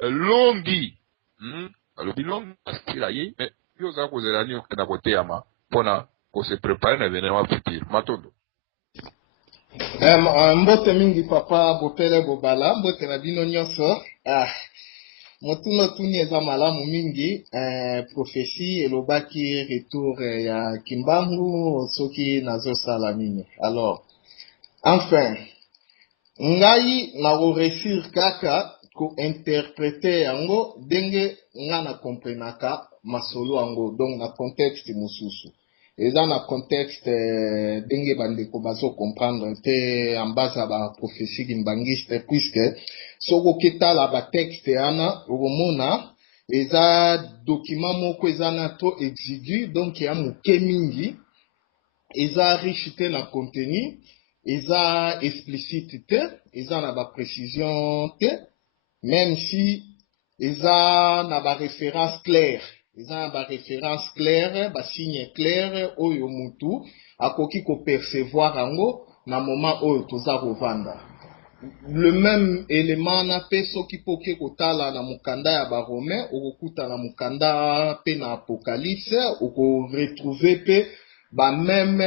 longi alobi longi asila ye mais yo za kozela nini okenda koteyama mpona kose prépare na événement futur matondo. Mbote mingi papa bopele bobala mbote na bino nyonso. Motuno tuni eza malamu mingi. Prophétie elobaki retour ya Kimbangu soki nazosala nini. Alors enfin ngai na réussir kaka ko interpréter yango denge nga na comprenaka masolo yango donc na contexte mususu. Eza na contexte denge bandeko bazo comprendre te en base à ba prophétie kimbangiste puisque soko ketala ba texte ana romona eza document moko eza na to exigu donc ya moke mingi eza riche te na contenu eza explicite te eza na ba précision te même si eza na ba référence claire. Ils ont ba référence claire, ba signe clair, oyo mutu, akoki ko percevoir ango, na moment oyo toza rovanda. Le même élément na pe soki poke kotala na mukanda ya ba romain, okokuta na mukanda pe na apocalypse, oko retrouver pe ba même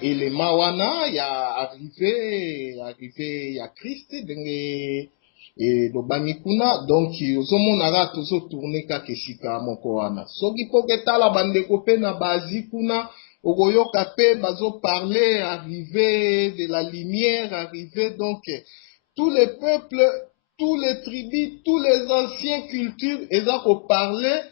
élément wana ya arrivé ya Christ, denge et lobami kuna donc ozomonaka tozotourne kaka esika moko wana soki poke tala bandeko pe na bazi kuna okoyoka pe bazoparle arrivé de la lumière arrivé donc tous les peuples tous les tribus tous les anciens cultures eza koparle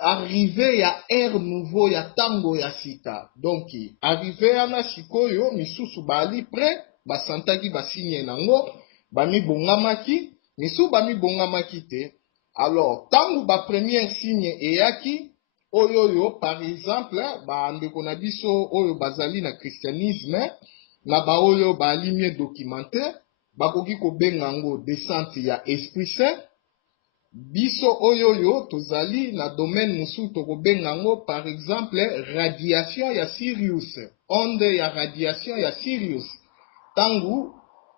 arrivé ya ère nouveau ya tango ya sika donc arrivé ana sikoyo misusu bali près basantaki basigne nango bami bongamaki, misu bami bongamaki te. Alors, tangu ba première signe eyaki, oyoyo, par exemple, ba ndeko na biso oyo bazali na christianisme, na ba oyo ba alimie documenté, bakoki ko bengango descente ya Esprit Saint, biso oyoyo tozali na domaine musu toko bengango, par exemple, radiation ya Sirius, onde ya radiation ya Sirius, tangu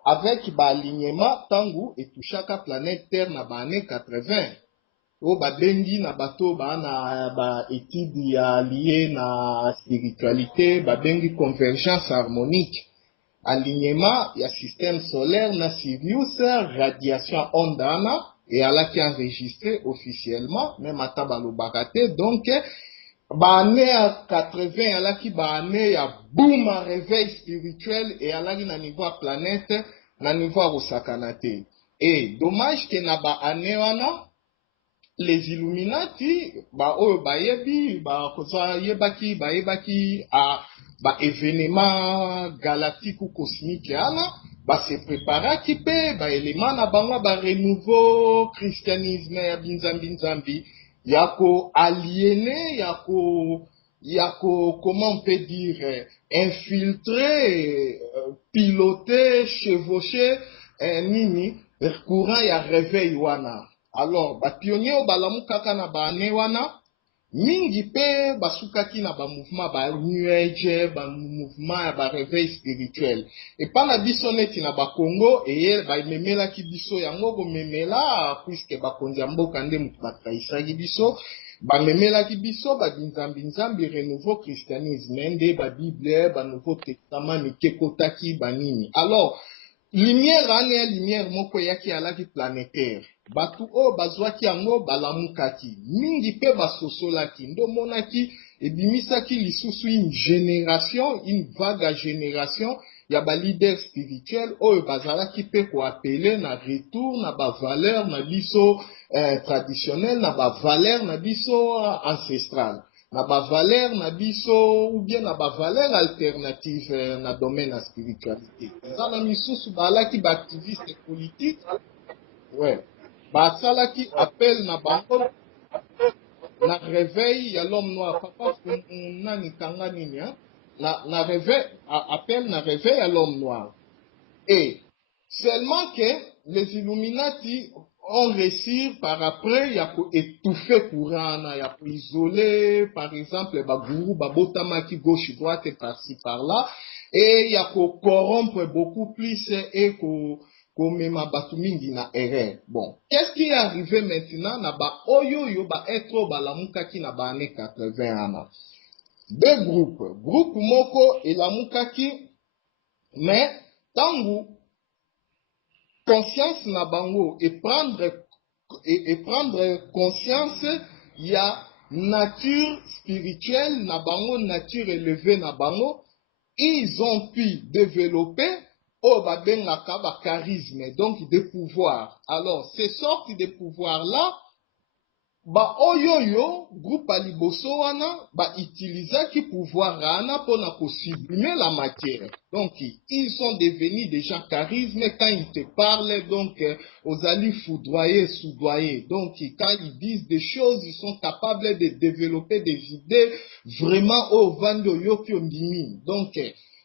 avec ba alignement tangu etushaka planète Terre na ba année 80 o ba bengi na bato ba na ba étude ya lié na spiritualité ba bengi convergence harmonique alignement ya système solaire na Sirius radiation ondana et alaki enregistré officiellement même ata balobaka te donc ba année ya 80 alaki ba année ya boom à réveil spirituel et alaki na niveau ya planète na niveau ya kosakana te. Et dommage que na ba année wana les Illuminati ba oyo bayebi ba koza yebaki bayebaki a ba événement galactique ou cosmique ana ba se préparaki pe ba élément na bango ba renouveau christianisme ya binzambi nzambi yako aliéné yako comment on peut dire infiltré piloté chevauché nini courant ya réveil wana. Alors ba pionnier balamu kaka na ba ane wana mingi pe basukaki na ba mouvement ba new age ba mouvement ya ba réveil spirituel et pas na biso neti na ba Congo et ba memela ki biso yango bo memela puisque ba konza mboka nde mutu bakaisaki biso ba memela ki biso ba binzambi renouveau christianisme nde ba bible ba nouveau testament mikekotaki banini. Alors lumière ane lumière moko yaki alaki planétaire batu o bazwaki yango balamukaki mingi pe basosolaki ndomonaki ebimisaki lisusu une génération une vague à génération ya ba leader spirituel oyo bazalaki pe ko appeler na retour na ba valeur na biso traditionnel na ba valeur na biso ancestral na ba valeur na biso ou bien na ba valeur alternative na domaine la spiritualité. Ça na misusu balaki ba activiste politique ouais basalaki appel na bango na réveil ya l'homme noir papa nani kanga nini hein? na réveil appel na réveil à l'homme noir et seulement que les Illuminati ont réussi par après ya ko étouffer courant ya ko isoler par exemple ba gourou ba botamaki gauche droite par-ci par là et ya ko corrompre beaucoup plus et ko komema batu mingi na erreur. Bon, qu'est-ce qui est arrivé maintenant na ba oyo yo ba être balamukaki na ba années 80 ana? Deux groupes. Groupe moko elamukaki, mais tangu conscience na bango et prendre conscience, il y a nature spirituelle na bango, nature élevée na bango, ils ont pu développer au babengaka ba charisme, donc des pouvoirs. Alors, ces sortes de pouvoirs-là, ba oyoyo, groupe aliboso wana, ba utilisaki pouvoir wana pour na sublimer la matière. Donc, ils sont devenus déjà charisme quand ils te parlent, donc, aux alliés foudroyés, soudoyés. Donc, quand ils disent des choses, ils sont capables de développer des idées vraiment au vando yoki ondimi. Donc,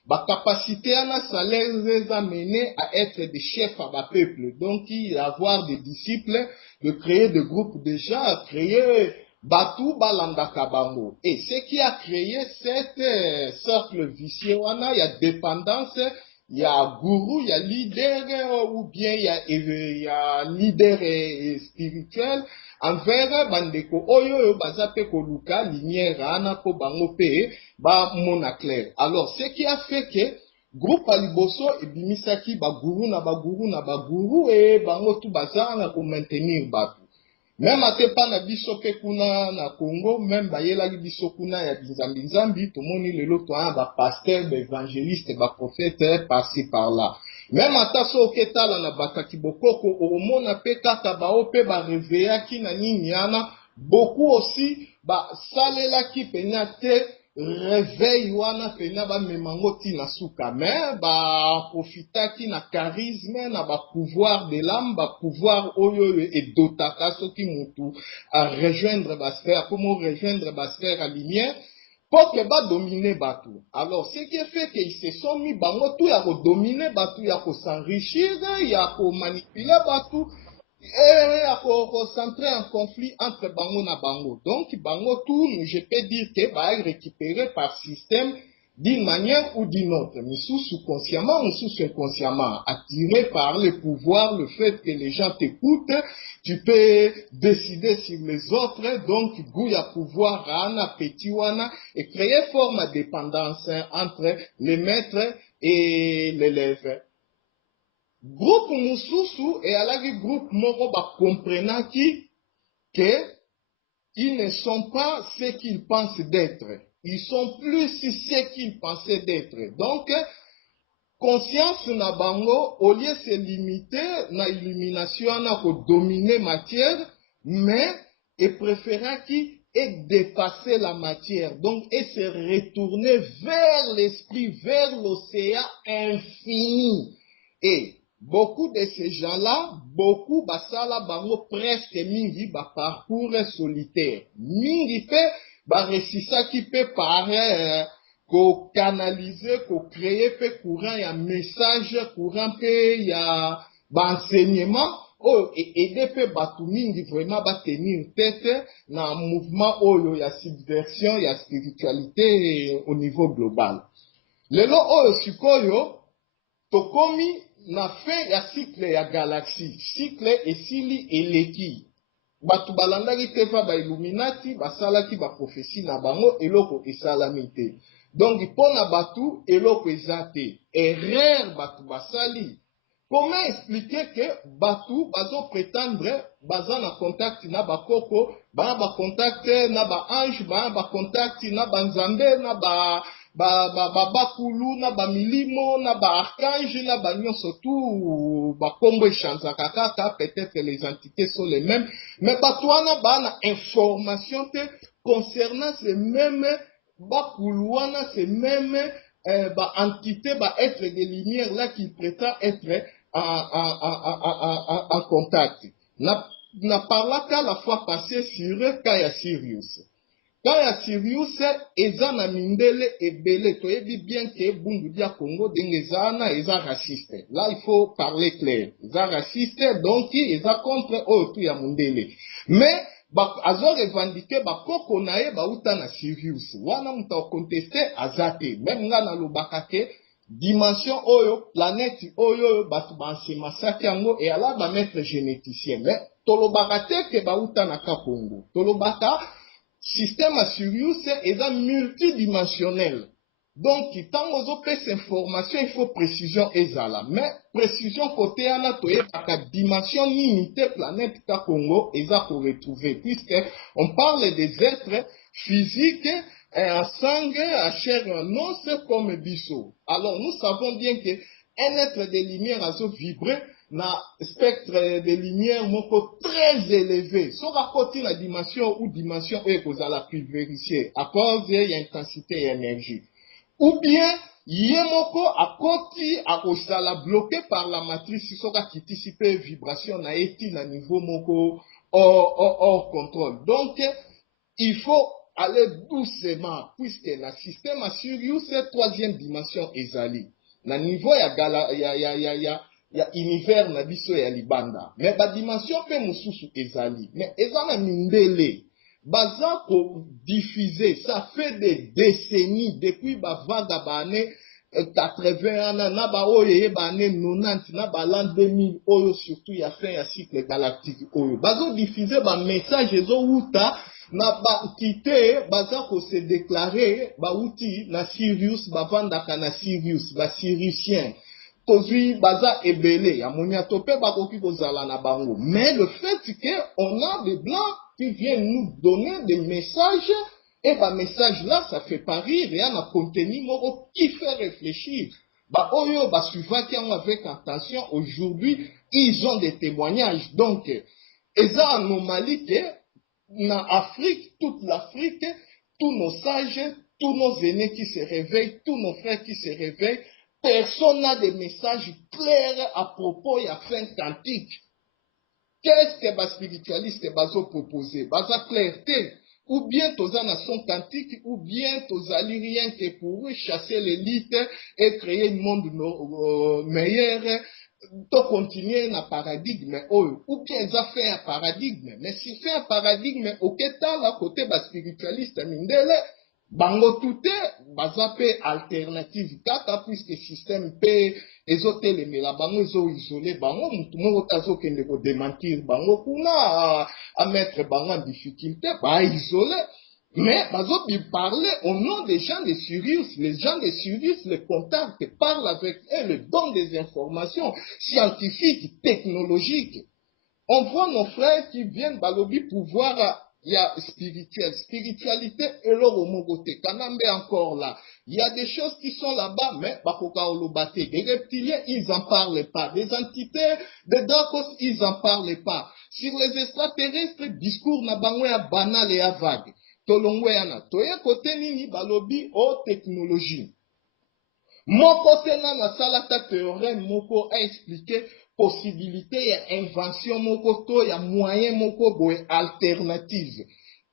ba capacité wana ça les a menés à être des chefs à ba peuple. Donc, il avoir des disciples, de créer des groupes déjà, créer Batu Balanda Kabango. Et ce qui a créé cette cercle vicieux, il y a dépendance, il y a gourou, il y a leader, ou bien il y a leader spirituel, envers Bandeko Oyo, Bazape Koluka, Linière, Ana, Bango Pe, Ba Mona Claire. Alors, ce qui a fait que groupe aliboso et bimisaki baguru na baguru et bango tu bazana pour maintenir batu. Même ate pa na biso pe kuna na Congo, même bayela biso kuna ya nzambi, to moni lelo to ba pasteur, ba évangéliste, ba prophète par-ci par-là. Même ata so ketala na bakaki bokoko o mona pe kaka ba ope ba réveillaki na nini yana, beaucoup aussi ba salela ki penyate réveil wana pena ba memangoti na suka, mais ba profitaki na charisme na ba pouvoir de l'âme, ba pouvoir oyo et dotaka soki mutu à rejoindre ba sphère, comment rejoindre ba sphère à lumière pour que ba dominer batu. Alors ce qui fait qu'ils se sont mis bango tout ya ko dominer batu, ya ko s'enrichir, ya ko manipuler batu, et à concentrer un conflit entre Bango na Bango. Donc, Bango tout, je peux dire que va être récupéré par système d'une manière ou d'une autre. Mais sous-consciemment ou sous-inconsciemment, attiré par le pouvoir, le fait que les gens t'écoutent, tu peux décider sur les autres. Donc, Gouya pouvoir, Rana, Petit Wana, et créer forme de dépendance entre les maîtres et l'élève. Groupe Moussousou et à la groupe Moro comprenaki que ils ne sont pas ce qu'ils pensent d'être. Ils sont plus ce qu'ils pensaient d'être. Donc, conscience na bango, au lieu de se limiter na illumination na ko dominer matière, mais et préféra qui est dépasser la matière. Donc, et se retourner vers l'esprit, vers l'océan infini. Et beaucoup de ces gens-là, beaucoup basala bango presque mingi ba parcours solitaire. Mingi fait ba récissa qui peut paraître ko canaliser, ko créer pe courant ya message, courant pe ya ba enseignement. Oh, et aider pe batu mingi vraiment ba tenir tête na mouvement oyo ya subversion, ya spiritualité au niveau global. Lelo oyo sikoyo tokomi na fin ya cycle ya galaxie, cycle esili eleki. Batu balandaki te fa ba Illuminati, basalaki ba prophétie na bango, eloko esalami te. Donc pona batu eloko ezate, erreur batu basali. Comment expliquer que batu bazo prétendre baza na contact na ba koko, ba contact na ba ange, ba contact na ba nzambe, na bakulu na ba milimo na ba archange na ba nyonso tout ba kombo chanzaka kaka, peut-être les entités sont les mêmes, mais batouana ba na information te concernant ces mêmes bakulu wana, ces mêmes ba entité ba être de lumière là qui prétend être en contact. Na parlaka la fois passée sur Kaya Sirius. Kaya Sirius eza na mindele ebele, toyebi bien que bundu dia Congo dengezana eza raciste. Là il faut parler clair. Eza raciste, donc eza contre otu ya mundele. Mais azo revendiquer bakoko na ye bauta na Sirius. Wana muta contester azate. Même nga na lobaka ke dimension oyo planète oyo bato bansemasaki yango et ala ba maître généticien mais tolobaka te ke bauta na ka Congo tolobaka système ya Sirius eza multidimensionnel donc ntango ozopesa information il faut précision ezala mais précision côté wana toyebaka dimension nini te planète ka Congo eza koretrouver puisque on parle des êtres physiques en sang, en chair, en os comme biso. Alors nous savons bien que un être de lumière a vibré na spectre de lumière moko très élevé. Sauf à côté la dimension ou dimension est cause à la pulvériser à cause de l'intensité et l'énergie. Ou bien yemoko à côté à cause la bloqué par la matrice soka kitisipe vibration na eti na niveau moko hors contrôle. Donc il faut aller doucement, puisque le système à Sirius, c'est troisième dimension ezali. Na niveau ya univers na biso ya libanda. Mais ba dimension pe mususu ezali. Mais ezana mindele. Baza ko diffuser, ça fait des décennies depuis ba vaga ba année 80 na ba oye ba année 90 na ba l'an 2000 oyo surtout ya fin ya cycle galactique oyo. Bazo diffuser ba message ezo uta na ba kite baza ko se déclarer ba uti na Sirius bavandaka na Sirius ba Sirusien kozui baza ebele ya moniatope bakoki kozala na bango mais le fait que on a des blancs qui viennent nous donner des messages et ba message là ça fait pas rire et un contenu moko qui fait réfléchir ba oyo ba suivaki avec attention aujourd'hui ils ont des témoignages donc eza anomalie que en Afrique, toute l'Afrique, tous nos sages, tous nos aînés qui se réveillent, tous nos frères qui se réveillent, personne n'a des messages clairs à propos de la fin quantique. Qu'est-ce que les spiritualistes ont proposé? Baza clarté. Ou bien tous en son quantique, ou bien tous allez rien que pour chasser l'élite et créer un monde meilleur. To continuer na paradigme ou bien ça fait un paradigme mais si fait un paradigme au keta la côté ba spiritualiste mindele bango toute baza pe alternative kaka puisque système pe ezotelemela bango ezo isolé bango mutu moko tazo kende ko démentir bango kuna à mettre bango en difficulté ba isolé. Mais, ils parlaient au nom des gens de Sirius. Les gens de Sirius les contactent, parlent avec eux, leur donnent des informations scientifiques, technologiques. On voit nos frères qui viennent balobi pouvoir, il y a spirituel, spiritualité et leur homogoté. Kanambe encore là. Il y a des choses qui sont là-bas, mais bakoka olobate. Des reptiliens, ils en parlent pas. Des entités, des dracos, ils en parlent pas. Sur les extraterrestres, discours na bango ya banal et à vague. Tolongweana, toye kote nini balobi o technologie. Moko tena na salata théorème moko a expliqué possibilité ya invention moko to ya moyen moko boye alternative.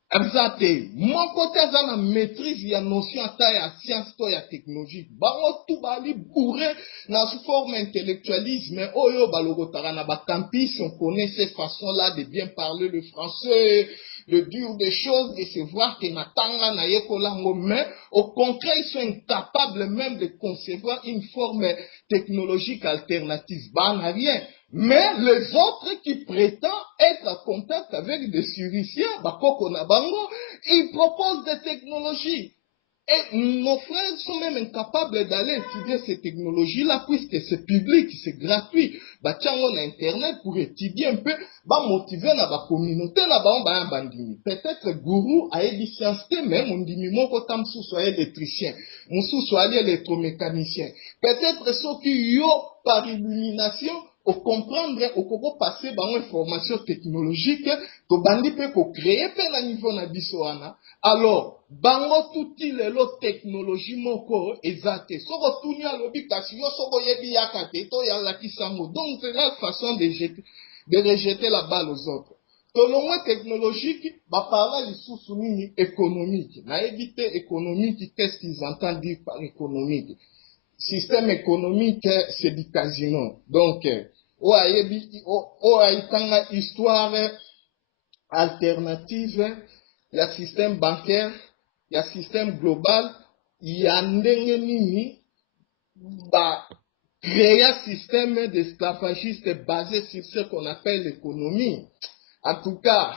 Abzate, moko te aza na maîtrise ya notion ata ya science to ya technologie. Bango tout bali bourré na forme intellectualisme oyo balogotara na ba campus, on connaît cette façon-là de bien parler le français, de dire des choses, de se voir que natanga na yekolango, mais au concret, ils sont incapables même de concevoir une forme technologique alternative. Bah, n'a rien. Mais les autres qui prétendent être en contact avec des Siriciens, bah, Kokonabango, ils proposent des technologies. Et nos frères sont même incapables d'aller étudier ces technologies-là, puisque c'est public, c'est gratuit. Bah, tiens, on a Internet pour étudier un peu, bah, motiver dans la communauté, là-bas, bah, bandini. Peut-être gourou a des sciences, même, on dit, mon côté, msou soit électricien, msou soit électromécanicien. Peut-être ceux qui y ont par illumination, au comprendre, au comment passer, bah, information technologique, to bandi pe ko créer pe na niveau na bisoana. Alors, bango touti lelo technologie moko ezate. Soko tuni alobi kasi yo soko yebi yakate to yalaki sango. Donc c'est la façon de rejeter la balle aux autres. Tolongwe technologique, ba parla lisusu nini économique. Na éviter économique, qu'est-ce qu'ils entendent dire par économique? Système économique, c'est du casino. Donc, o aitanga histoire alternative, il y a système bancaire, il y a système global, il y a ndenge nini bah, créer un système d'esclavagisme basé sur ce qu'on appelle l'économie. En tout cas,